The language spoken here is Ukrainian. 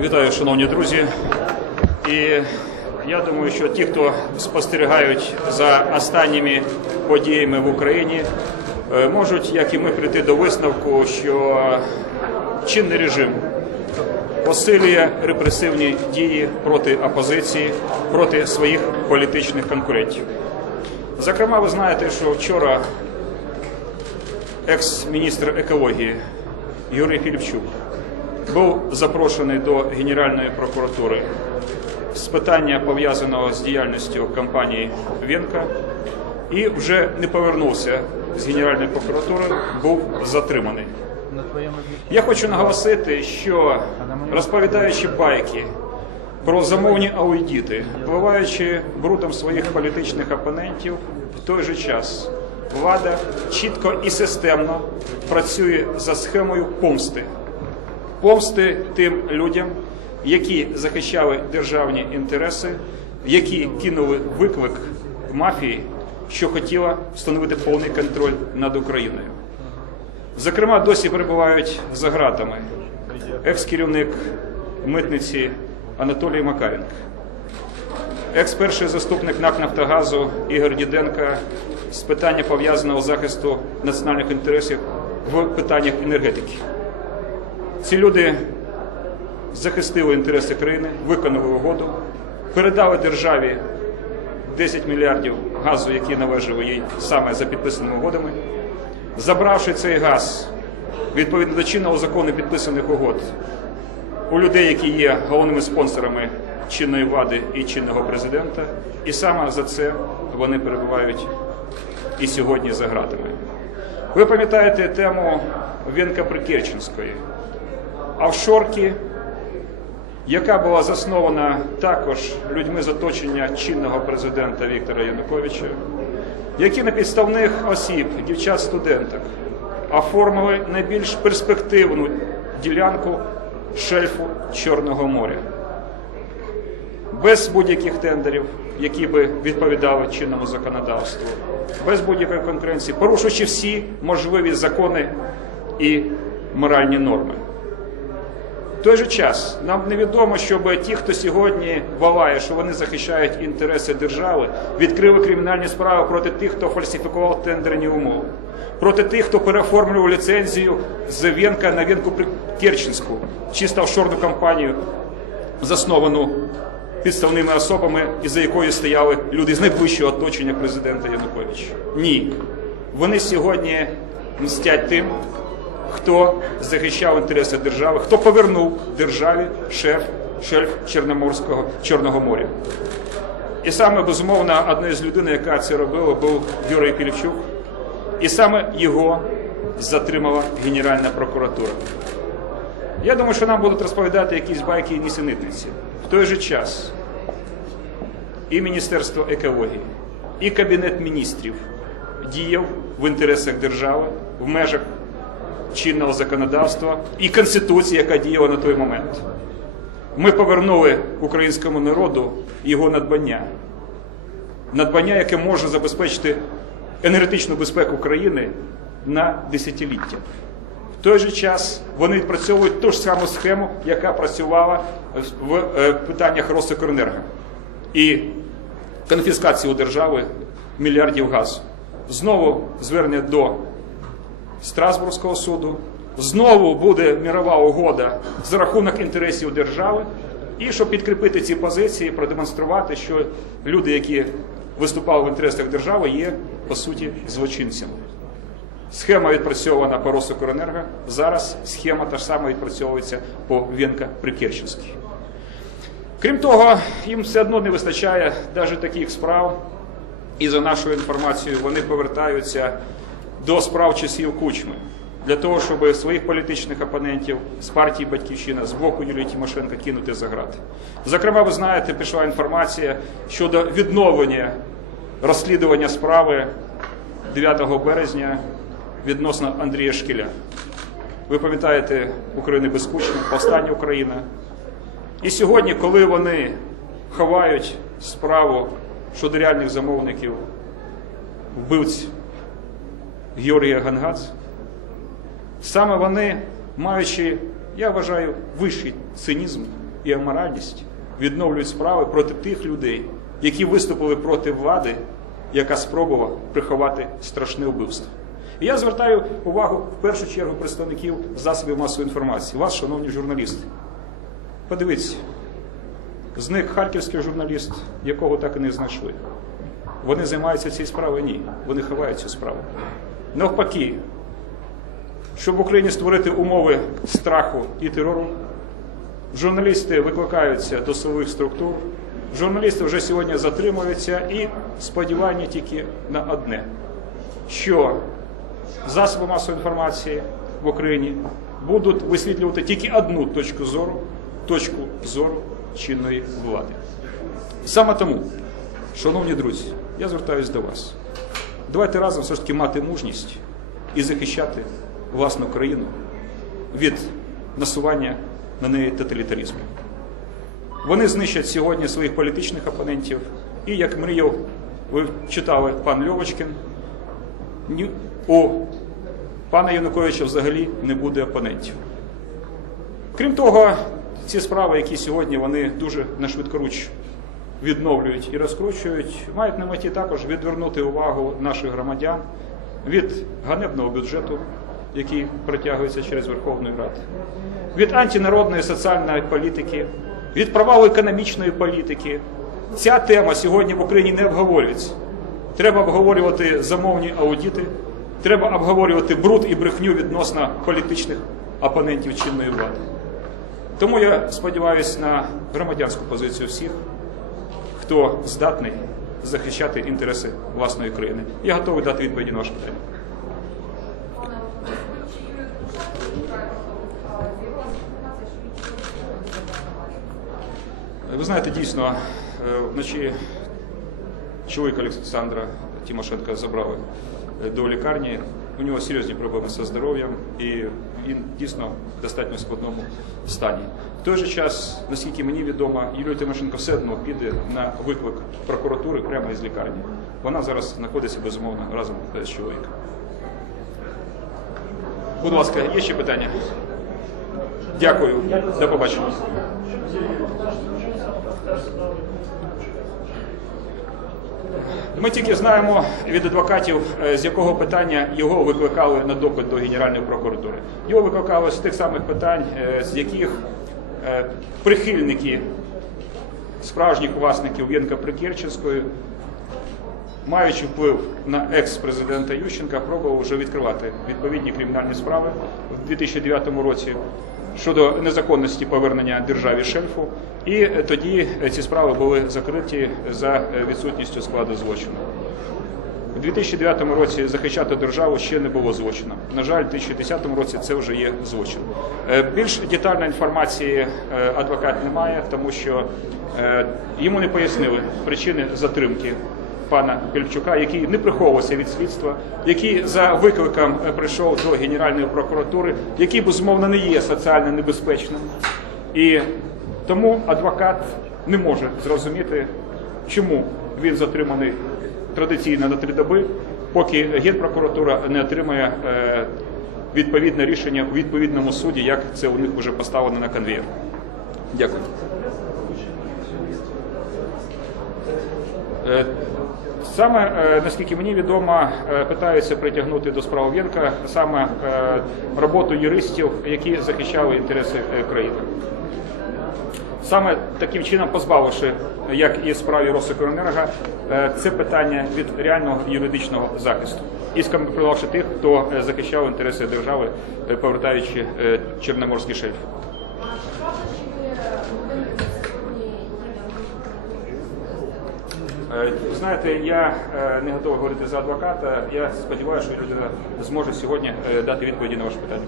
Вітаю, шановні друзі. І я думаю, що ті, хто спостерігають за останніми подіями в Україні, е, можуть, як і ми, прийти до висновку, що чинний режим посилює репресивні дії проти опозиції, проти своїх політичних конкурентів. Зокрема, ви знаєте, що вчора екс-міністр екології Юрій Філіпчук був запрошений до Генеральної прокуратури з питання пов'язаного з діяльністю компанії Венка і вже не повернувся з Генеральної прокуратури, був затриманий. Я хочу наголосити, що розповідаючи байки про замовні аудіти, впливаючи брудом своїх політичних опонентів, в той же час влада чітко і системно працює за схемою помсти. Помсти тим людям, які захищали державні інтереси, які кинули виклик мафії, що хотіла встановити повний контроль над Україною. Зокрема, досі перебувають за ґратами екс-керівник митниці Анатолій Макаренко, екс-перший заступник НАК Нафтогазу Ігор Діденко з питання пов'язаного захисту національних інтересів в питаннях енергетики. Ці люди захистили інтереси країни, виконали угоду, передали державі 10 мільярдів газу, які належали їй саме за підписаними угодами. Забравши цей газ відповідно до чинного закону підписаних угод у людей, які є головними спонсорами чинної влади і чинного президента, і саме за це вони перебувають і сьогодні за ґратами. Ви пам'ятаєте тему Венка Прикерченської, офшорки, яка була заснована також людьми з оточення чинного президента Віктора Януковича, які на підставних осіб, дівчат-студенток, оформили найбільш перспективну ділянку шельфу Чорного моря. Без будь-яких тендерів, які би відповідали чинному законодавству, без будь-якої конкуренції, порушуючи всі можливі закони і моральні норми. В той же час нам невідомо, щоб ті, хто сьогодні валає, що вони захищають інтереси держави, відкрили кримінальні справи проти тих, хто фальсифікував тендерні умови, проти тих, хто переоформлював ліцензію з Венка на Венку Керченську, чисто офшорну компанію, засновану підставними особами, із за якої стояли люди з найближчого оточення президента Януковича. Ні, вони сьогодні мстять тим хто захищав інтереси держави, хто повернув державі шеф, шельф Чорноморського Чорного моря. І саме безумовно одною з людей, яка це робила, був Юрій Пілівчук. І саме його затримала Генеральна прокуратура. Я думаю, що нам будуть розповідати якісь байки і нісенітниці. В той же час і Міністерство екології, і Кабінет міністрів діяв в інтересах держави в межах чинного законодавства і Конституції, яка діяла на той момент. Ми повернули українському народу його надбання. Надбання, яке може забезпечити енергетичну безпеку країни на десятиліття. Той же час вони відпрацьовують ту ж саму схему, яка працювала в е, питаннях Росеконенерго. І конфіскації у держави мільярдів газу. Знову звернення до Страсбурзького суду. Знову буде мірова угода за рахунок інтересів держави, і щоб підкріпити ці позиції, продемонструвати, що люди, які виступали в інтересах держави, є по суті злочинцями. Схема відпрацьована по Росукренерго. Зараз схема та ж сама відпрацьовується по Венка Прикерченській. Крім того, їм все одно не вистачає навіть таких справ, і за нашою інформацією вони повертаються до справ часів Кучми для того, щоб своїх політичних опонентів з партії Батьківщина з боку Юлії Тимошенко кинути за грати. Зокрема, ви знаєте, пішла інформація щодо відновлення розслідування справи 9 березня відносно Андрія Шкіля. Ви пам'ятаєте Україну без Кучми, повстання Україна. І сьогодні, коли вони ховають справу щодо реальних замовників вбивць Георгія Гангац, Саме вони, маючи, я вважаю, вищий цинізм і аморальність, відновлюють справи проти тих людей, які виступили проти влади, яка спробувала приховати страшне вбивство. І я звертаю увагу в першу чергу представників засобів масової інформації, вас, шановні журналісти. Подивіться, зник харківський журналіст, якого так і не знайшли. Вони займаються цією справою? Ні. Вони ховають цю справу. Навпаки, щоб в Україні створити умови страху і терору, журналісти викликаються до силових структур, журналісти вже сьогодні затримуються і сподівання тільки на одне, що засоби масової інформації в Україні будуть висвітлювати тільки одну точку зору, точку зору чинної влади. Саме тому, шановні друзі, я звертаюся до вас. Давайте разом все ж таки мати мужність і захищати власну країну від насування на неї тоталітаризму. Вони знищать сьогодні своїх політичних опонентів, і як мріяв, ви читали пан Льовочкін, у пана Януковича взагалі не буде опонентів. Крім того, ці справи, які сьогодні вони дуже на швидкоруч відновлюють і розкручують, мають на меті також відвернути увагу наших громадян від ганебного бюджету, який протягується через Верховну Раду, від антинародної соціальної політики, від провалу економічної політики. Ця тема сьогодні в Україні не обговорюється. Треба обговорювати замовні аудіти, треба обговорювати бруд і брехню відносно політичних опонентів чинної влади. Тому я сподіваюся на громадянську позицію всіх, хто здатний захищати інтереси власної країни. Я готовий дати відповіді на ваше питання. Ви знаєте, дійсно, е, вночі чоловік Олександра Тимошенка забрали до лікарні. У нього серйозні проблеми зі здоров'ям і він дійсно в достатньо складному стані. В той же час, наскільки мені відомо, Юлія Тимошенко все одно піде на виклик прокуратури прямо із лікарні. Вона зараз знаходиться безумовно разом з чоловіком. Будь ласка, є ще питання? Дякую. До побачення. Ми тільки знаємо від адвокатів, е, з якого питання його викликали на допит до Генеральної прокуратури. Його викликали з тих самих питань, е, з яких е, прихильники справжніх власників Єнка Прикірченської, маючи вплив на екс-президента Ющенка, пробував вже відкривати відповідні кримінальні справи в 2009 році щодо незаконності повернення державі шельфу. І тоді ці справи були закриті за відсутністю складу злочину. У 2009 році захищати державу ще не було злочину. На жаль, у 2010 році це вже є злочин. Е, Більш детальної інформації е, адвокат не має, тому що е, йому не пояснили причини затримки пана Пельчука, який не приховувався від слідства, який за викликом е, прийшов до Генеральної прокуратури, який безумовно не є соціально небезпечним. І тому адвокат не може зрозуміти, чому він затриманий традиційно на три доби, поки Генпрокуратура не отримає е, відповідне рішення у відповідному суді, як це у них вже поставлено на конвейер. Дякую. Саме, е, наскільки мені відомо, е, питаються притягнути до справ Вєнка саме е, роботу юристів, які захищали інтереси країни. Саме таким чином позбавивши, як і справі Росекоенерго, це питання від реального юридичного захисту і скомпрометувавши тих, хто захищав інтереси держави, повертаючи Чорноморський шельф. Знаєте, я е, не готовий говорити за адвоката. Я сподіваюся, що людина зможе сьогодні е, дати відповіді на ваше питання.